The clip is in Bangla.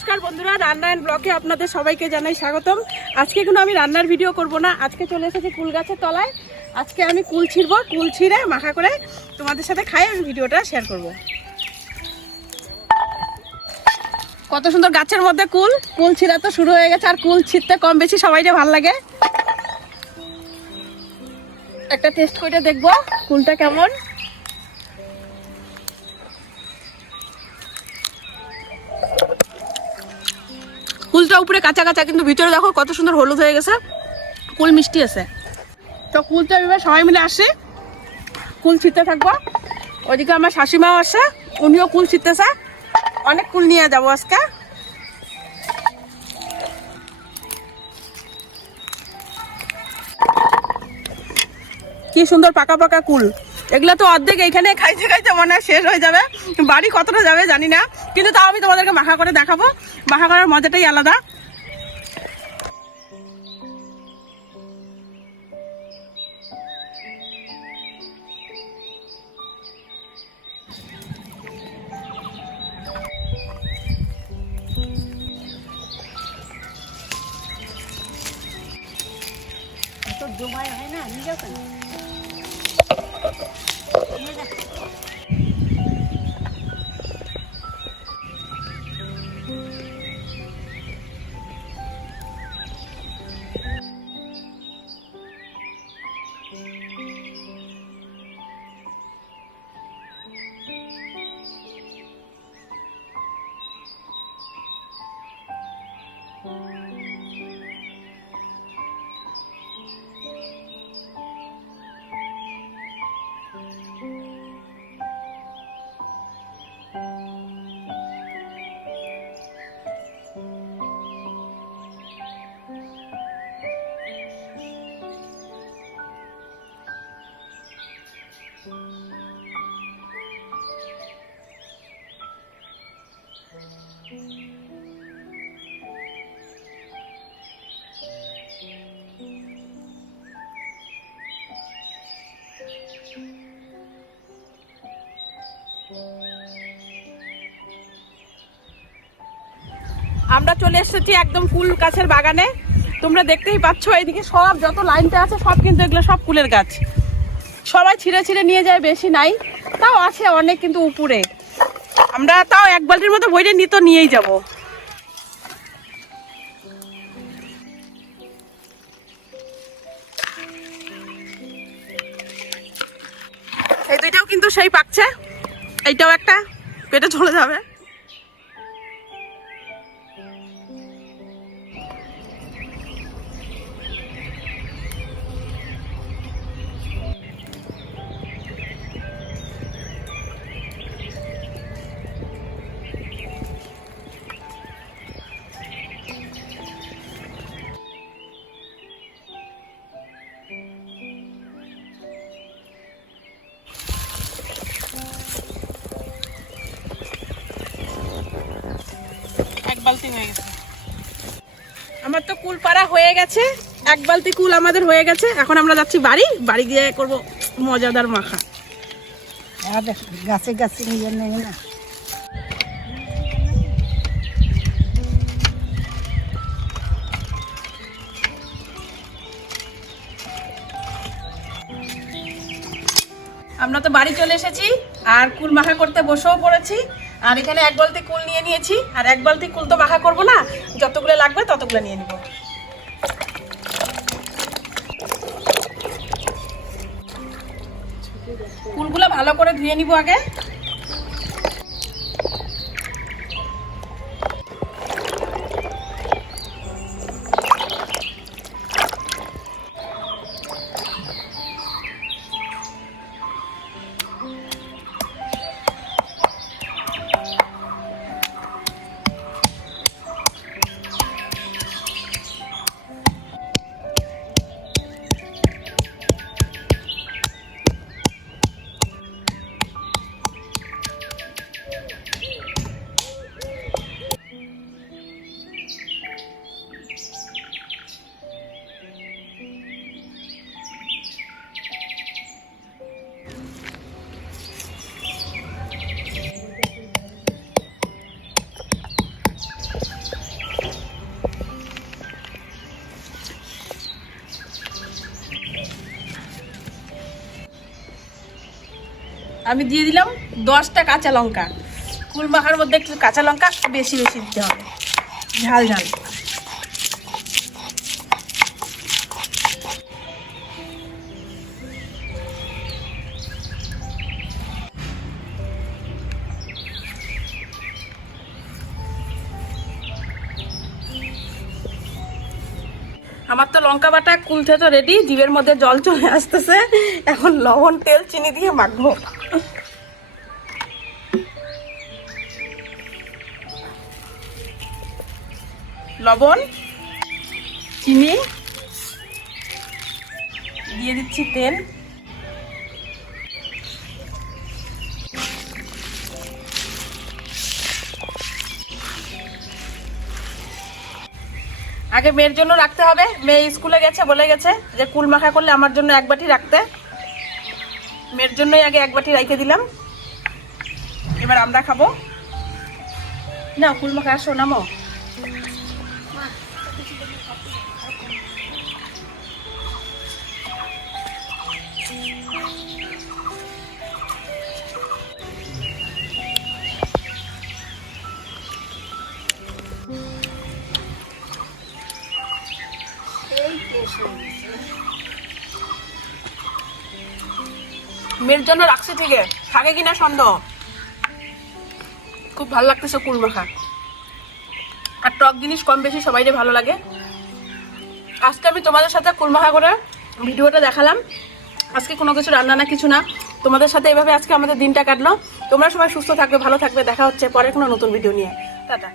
নমস্কার বন্ধুরা, রান্নায়ন ব্লকে আপনাদের সবাইকে জানাই স্বাগতম। আজকে কোনো আমি রান্নার ভিডিও করব না। আজকে চলে এসেছি কুল গাছের তলায়। আজকে আমি কুল ছিঁড়বো, কুল ছিঁড়ে মাখা করে তোমাদের সাথে খাই আমি ভিডিওটা শেয়ার করব। কত সুন্দর গাছের মধ্যে কুল কুল ছিঁড়া তো শুরু হয়ে গেছে। আর কুল ছিঁড়তে কম বেশি সবাইকে ভালো লাগে। একটা টেস্ট করে দেখবো কুলটা কেমন। কুলটা উপরে কাঁচা কাঁচা, কিন্তু ভিতরে দেখো কত সুন্দর হলুদ হয়ে গেছে। কুল মিষ্টি আছে। তো কুলটা এবার সবাই মিলে আসে, কুল ছিঁড়তে থাকবো। ওইদিকে আমার শাশুড়িমাও আসে, উনিও কুল ছিঁড়তেছে। অনেক কুল নিয়ে যাবো আজকে। কি সুন্দর পাকা পাকা কুল। এগুলো তো অর্ধেক এইখানে খাইতে খাইতে মনে হয় শেষ হয়ে যাবে। বাড়ি কতটা যাবে জানি না, কিন্তু তাও আমি তোমাদেরকে মাখা করে দেখাবো। মাখা করার মজাটাই আলাদা। তো জমাই হয় না, নিয়ে যাও কেন? আমরা চলে এসেছি একদম কুল গাছের বাগানে। তোমরা দেখতেই পাচ্ছ, এইদিকে সব যত লাইনটা আছে সব কিন্তু এগুলো সব কুলের গাছ। সবাই ছিঁড়ে ছিঁড়ে নিয়ে যায়, বেশি নাই, তাও আছে অনেক, কিন্তু উপরে আমরা তাও এক বালতির মতো বইরে নিয়েই যাব। এই দুইটাও কিন্তু সেই পাকছে, এইটাও একটা পেটে চলে যাবে। বালতি হয়ে গেছে আমার, তো কুল পাড়া হয়ে গেছে। এক বালতি কুল আমাদের হয়ে গেছে। এখন আমরা যাচ্ছি বাড়ি গিয়ে করব মজাদার মাখা। গাছে গাছে নিয়ে নেই না। আমরা তো বাড়ি চলে এসেছি আর কুল মাখা করতে বসেও পড়েছি। আর এখানে এক বালতি কুল নিয়ে নিয়েছি। আর এক বালতি কুল তো মাখা করবো না, যতগুলো লাগবে ততগুলো নিয়ে নিব। কুলগুলো ভালো করে ধুয়ে নিব আগে। আমি দিয়ে দিলাম 10টা কাঁচা লঙ্কা। কুল মাখার মধ্যে একটু কাঁচা লঙ্কা বেশি বেশি দিতে হবে, ঝাল ঝাল। আমার তো লঙ্কা বাটা কুলতে তো রেডি, জিভের মধ্যে জল চলে আসতেছে। এখন লবণ তেল চিনি দিয়ে মাখবো। লবণ চিনি দিয়ে দিচ্ছি, তেল, আগে মেয়ের জন্য রাখতে হবে। মেয়ে স্কুলে গেছে, বলে গেছে যে কুল মাখা করলে আমার জন্য 1 বাটি রাখতে। মেয়ের জন্যই আগে 1 বাটি রেখে দিলাম। এবার আমরা খাবো। না কুল মাখা আসো, নামো। মেয়ের জন্য রাখছি, ঠিক আছে, থাকে কিনা সন্দেহ। খুব ভালো লাগতেছে কুল মাখা। আর টক জিনিস কম বেশি সবাইকে ভালো লাগে। আজকে আমি তোমাদের সাথে কুল মাখা করে ভিডিওটা দেখালাম। আজকে কোনো কিছু রান্না না, কিছু না, তোমাদের সাথে এভাবে আজকে আমাদের দিনটা কাটলো। তোমরা সবাই সুস্থ থাকবে, ভালো থাকবে। দেখা হচ্ছে পরে কোনো নতুন ভিডিও নিয়ে। টাটা।